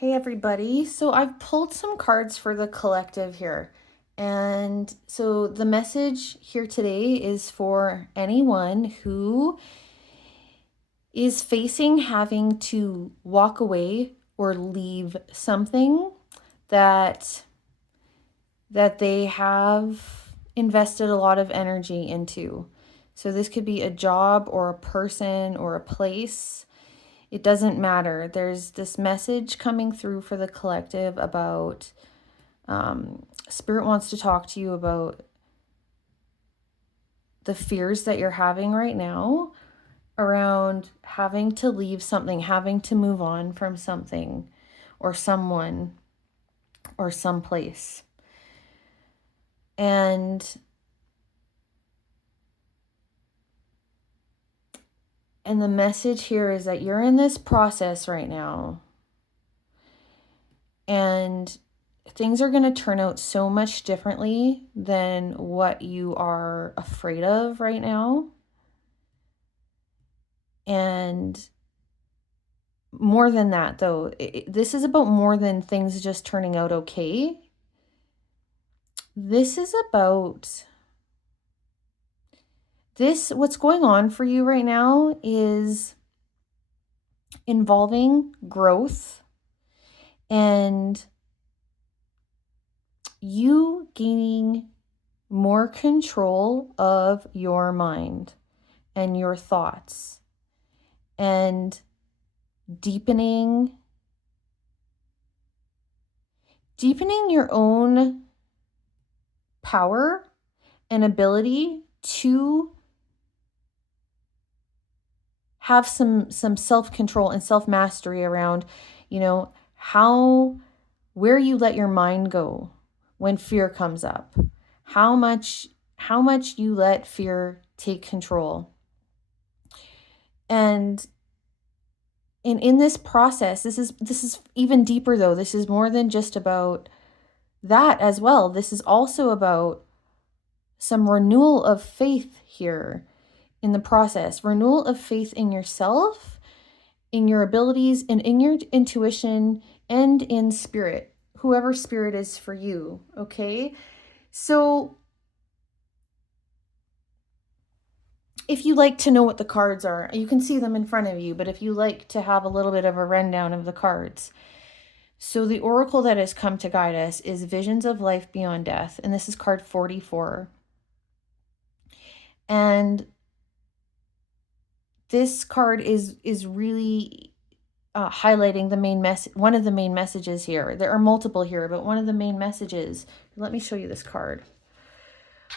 Hey everybody. So I've pulled some cards for the collective here. And so the message here today is for anyone who is facing having to walk away or leave something that they have invested a lot of energy into. So this could be a job or a person or a place. It doesn't matter. There's this message coming through for the collective about Spirit wants to talk to you about the fears that you're having right now around having to leave something, having to move on from something or someone or someplace. And the message here is that you're in this process right now. And things are going to turn out so much differently than what you are afraid of right now. And more than that, though, this is about more than things just turning out okay. This is about what's going on for you right now is involving growth and you gaining more control of your mind and your thoughts and deepening your own power and ability to have some self-control and self-mastery around, where you let your mind go when fear comes up. How much you let fear take control. And in this process, this is even deeper though. This is more than just about that as well. This is also about some renewal of faith here in the process. Renewal of faith in yourself, in your abilities, and in your intuition, and in spirit, whoever spirit is for you, okay? So if you like to know what the cards are, you can see them in front of you, but if you like to have a little bit of a rundown of the cards. So the oracle that has come to guide us is Visions of Life Beyond Death, and this is card 44. And this card is really highlighting the main one of the main messages here. There are multiple here, but one of the main messages, let me show you this card.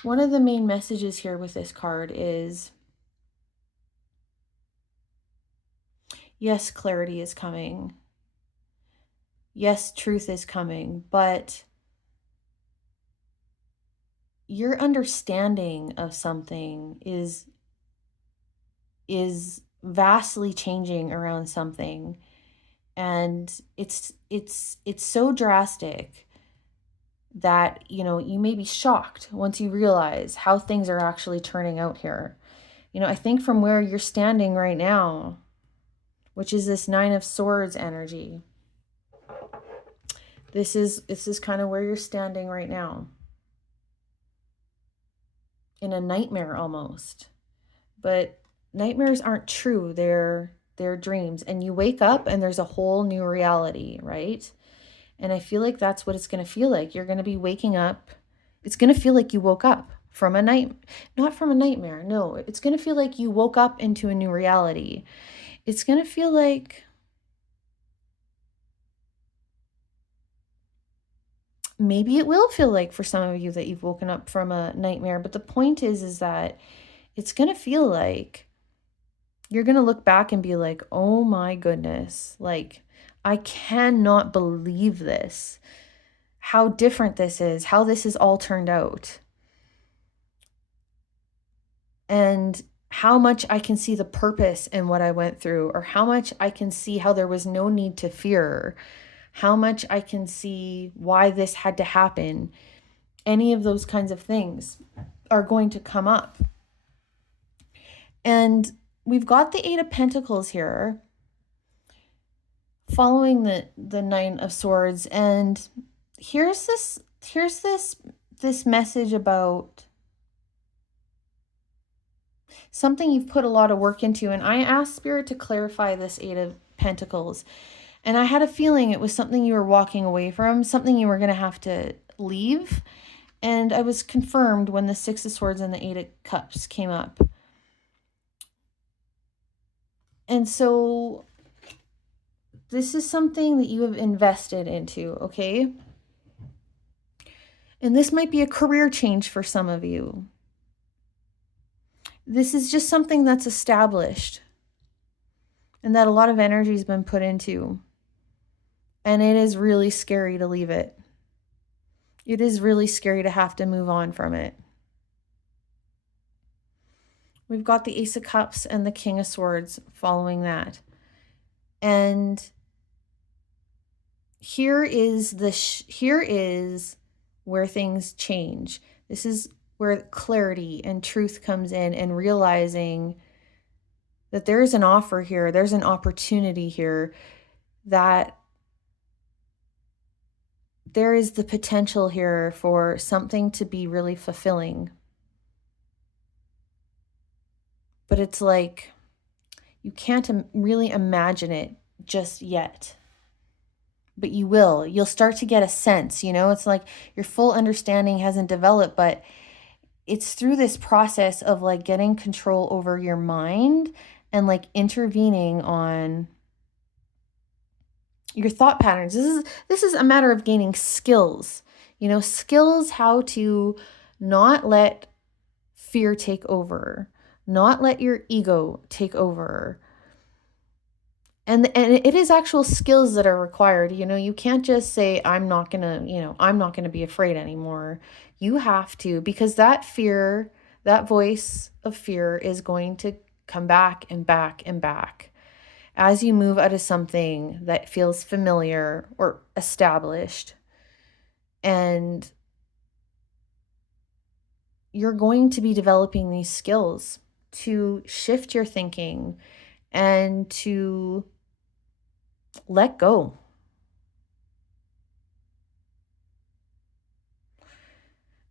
One of the main messages here with this card is, yes, clarity is coming. Yes, truth is coming, but your understanding of something is vastly changing around something, and it's so drastic that you may be shocked once you realize how things are actually turning out here. I think from where you're standing right now, which is this Nine of Swords energy, this is kind of where you're standing right now, in a nightmare almost. But nightmares aren't true. They're dreams, and you wake up and there's a whole new reality, right? And I feel like that's what it's going to feel like. You're going to be waking up. It's going to feel like you woke up from a not from a nightmare. No, it's going to feel like you woke up into a new reality. It's going to feel like maybe it will feel like for some of you that you've woken up from a nightmare, but the point is that it's going to feel like you're going to look back and be like, "Oh my goodness, like I cannot believe this. How different this is, how this has all turned out." And how much I can see the purpose in what I went through, or how much I can see how there was no need to fear, how much I can see why this had to happen. Any of those kinds of things are going to come up. And we've got the Eight of Pentacles here. following the Nine of Swords, and here's this message about something you've put a lot of work into. And I asked Spirit to clarify this Eight of Pentacles, and I had a feeling it was something you were walking away from, something you were going to have to leave. And I was confirmed when the Six of Swords and the Eight of Cups came up. And so this is something that you have invested into, okay? And this might be a career change for some of you. This is just something that's established and that a lot of energy has been put into. And it is really scary to leave it. It is really scary to have to move on from it. We've got the Ace of Cups and the King of Swords following that. And here is where things change. This is where clarity and truth comes in, and realizing that there's an offer here, there's an opportunity here, that there is the potential here for something to be really fulfilling. But it's like you can't really imagine it just yet. But you will. You'll start to get a sense, it's like your full understanding hasn't developed, but it's through this process of like getting control over your mind and like intervening on your thought patterns. This is a matter of gaining skills, skills how to not let fear take over, not let your ego take over. And it is actual skills that are required. You can't just say, I'm not going to be afraid anymore. You have to, because that fear, that voice of fear is going to come back and back and back as you move out of something that feels familiar or established. And you're going to be developing these skills to shift your thinking and to let go.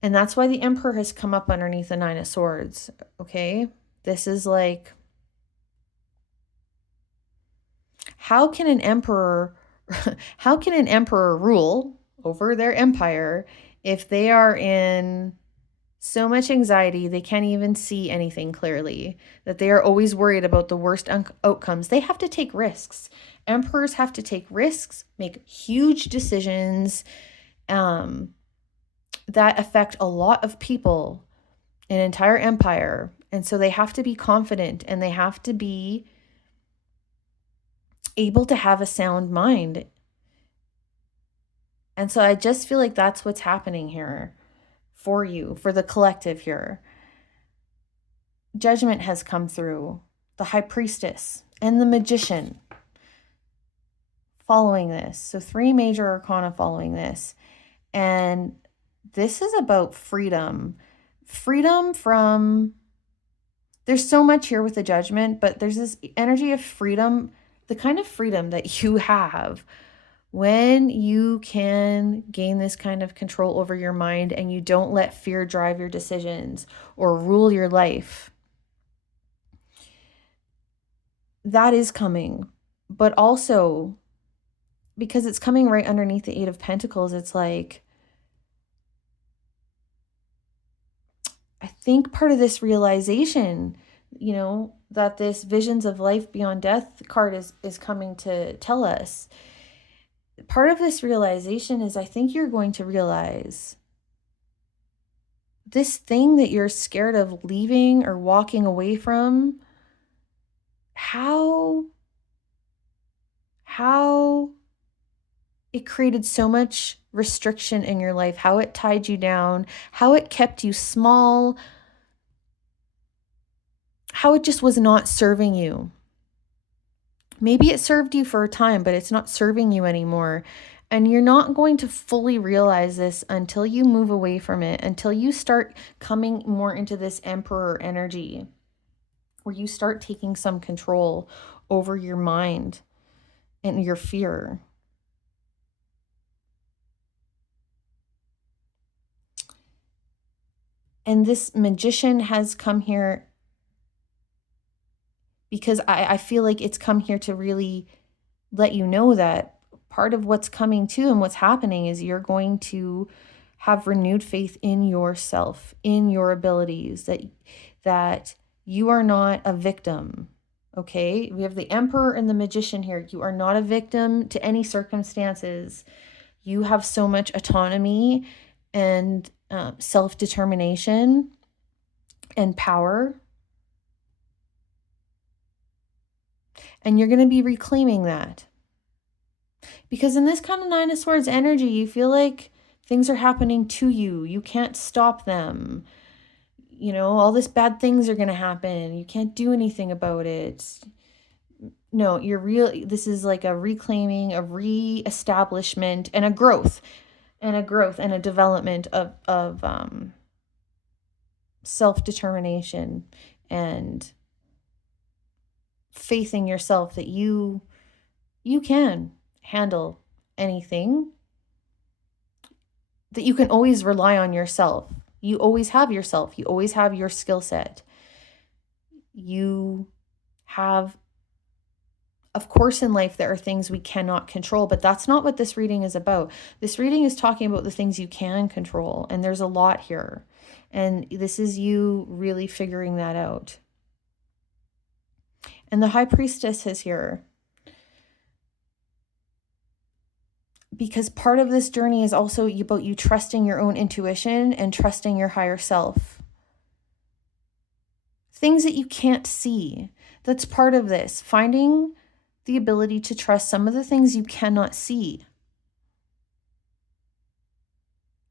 And that's why the Emperor has come up underneath the Nine of Swords, okay? This is like, how can an emperor rule over their empire if they are in so much anxiety they can't even see anything clearly, that they are always worried about the worst outcomes? They have to take risks. Emperors have to take risks, make huge decisions that affect a lot of people, an entire empire. And so they have to be confident, and they have to be able to have a sound mind. And so I just feel like that's what's happening here for you, for the collective here. Judgment has come through, the High Priestess and the Magician following this. So 3 major arcana following this. And this is about freedom. Freedom from, there's so much here with the Judgment, but there's this energy of freedom, the kind of freedom that you have when you can gain this kind of control over your mind and you don't let fear drive your decisions or rule your life. That is coming. But also, because it's coming right underneath the Eight of Pentacles, it's like, I think part of this realization, that this Visions of Life Beyond Death card is coming to tell us, part of this realization is, I think you're going to realize this thing that you're scared of leaving or walking away from, how it created so much restriction in your life, how it tied you down, how it kept you small, how it just was not serving you. Maybe it served you for a time, but it's not serving you anymore. And you're not going to fully realize this until you move away from it, until you start coming more into this Emperor energy, where you start taking some control over your mind and your fear. And this magician has come here because I feel like it's come here to really let you know that part of what's coming too and what's happening is you're going to have renewed faith in yourself, in your abilities, that you are not a victim. Okay? We have the Emperor and the Magician here. You are not a victim to any circumstances. You have so much autonomy and self-determination and power. And you're going to be reclaiming that. Because in this kind of Nine of Swords energy, you feel like things are happening to you. You can't stop them. You know, all this bad things are going to happen. You can't do anything about it. No, this is like a reclaiming, a re-establishment, and a growth, and a development of self-determination and faith in yourself that you can handle anything, that you can always rely on yourself. You always have yourself. You always have your skill set. You have, of course, in life, there are things we cannot control, but that's not what this reading is about. This reading is talking about the things you can control, and there's a lot here. And this is you really figuring that out. And the High Priestess is here because part of this journey is also about you trusting your own intuition and trusting your higher self. Things that you can't see. That's part of this. Finding the ability to trust some of the things you cannot see.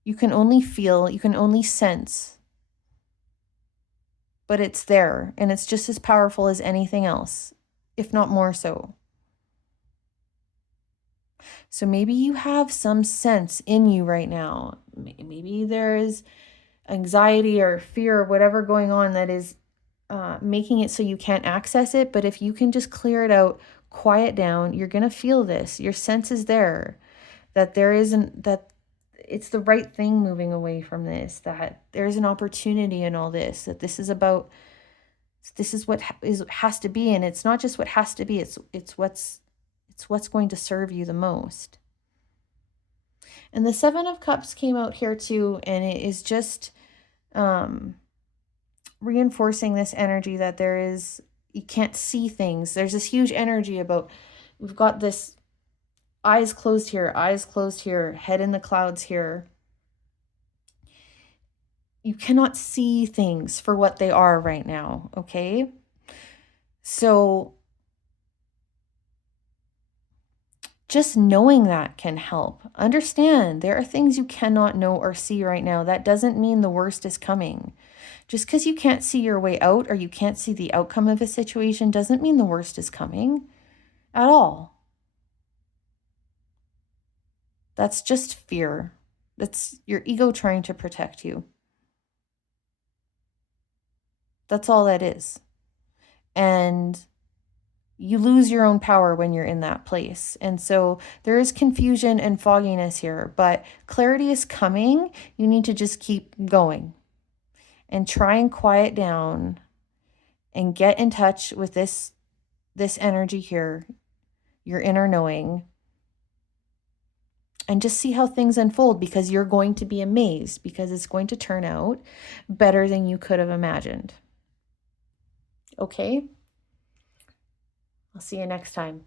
You can only feel, you can only sense. But it's there, and it's just as powerful as anything else, if not more so. So maybe you have some sense in you right now. Maybe there is anxiety or fear or whatever going on that is making it so you can't access it. But if you can just clear it out, quiet down, you're going to feel this. Your sense is there, that it's the right thing moving away from this, that there's an opportunity in all this, that this is what has to be. And it's not just what has to be, it's what's going to serve you the most. And the Seven of Cups came out here too, and it is just reinforcing this energy that you can't see things. There's this huge energy about, we've got this eyes closed here, head in the clouds here. You cannot see things for what they are right now, okay? So just knowing that can help. Understand there are things you cannot know or see right now. That doesn't mean the worst is coming. Just because you can't see your way out or you can't see the outcome of a situation doesn't mean the worst is coming at all. That's just fear. That's your ego trying to protect you. That's all that is. And you lose your own power when you're in that place. And so there is confusion and fogginess here, but clarity is coming. You need to just keep going and try and quiet down and get in touch with this energy here, your inner knowing, and just see how things unfold, because you're going to be amazed, because it's going to turn out better than you could have imagined. Okay? I'll see you next time.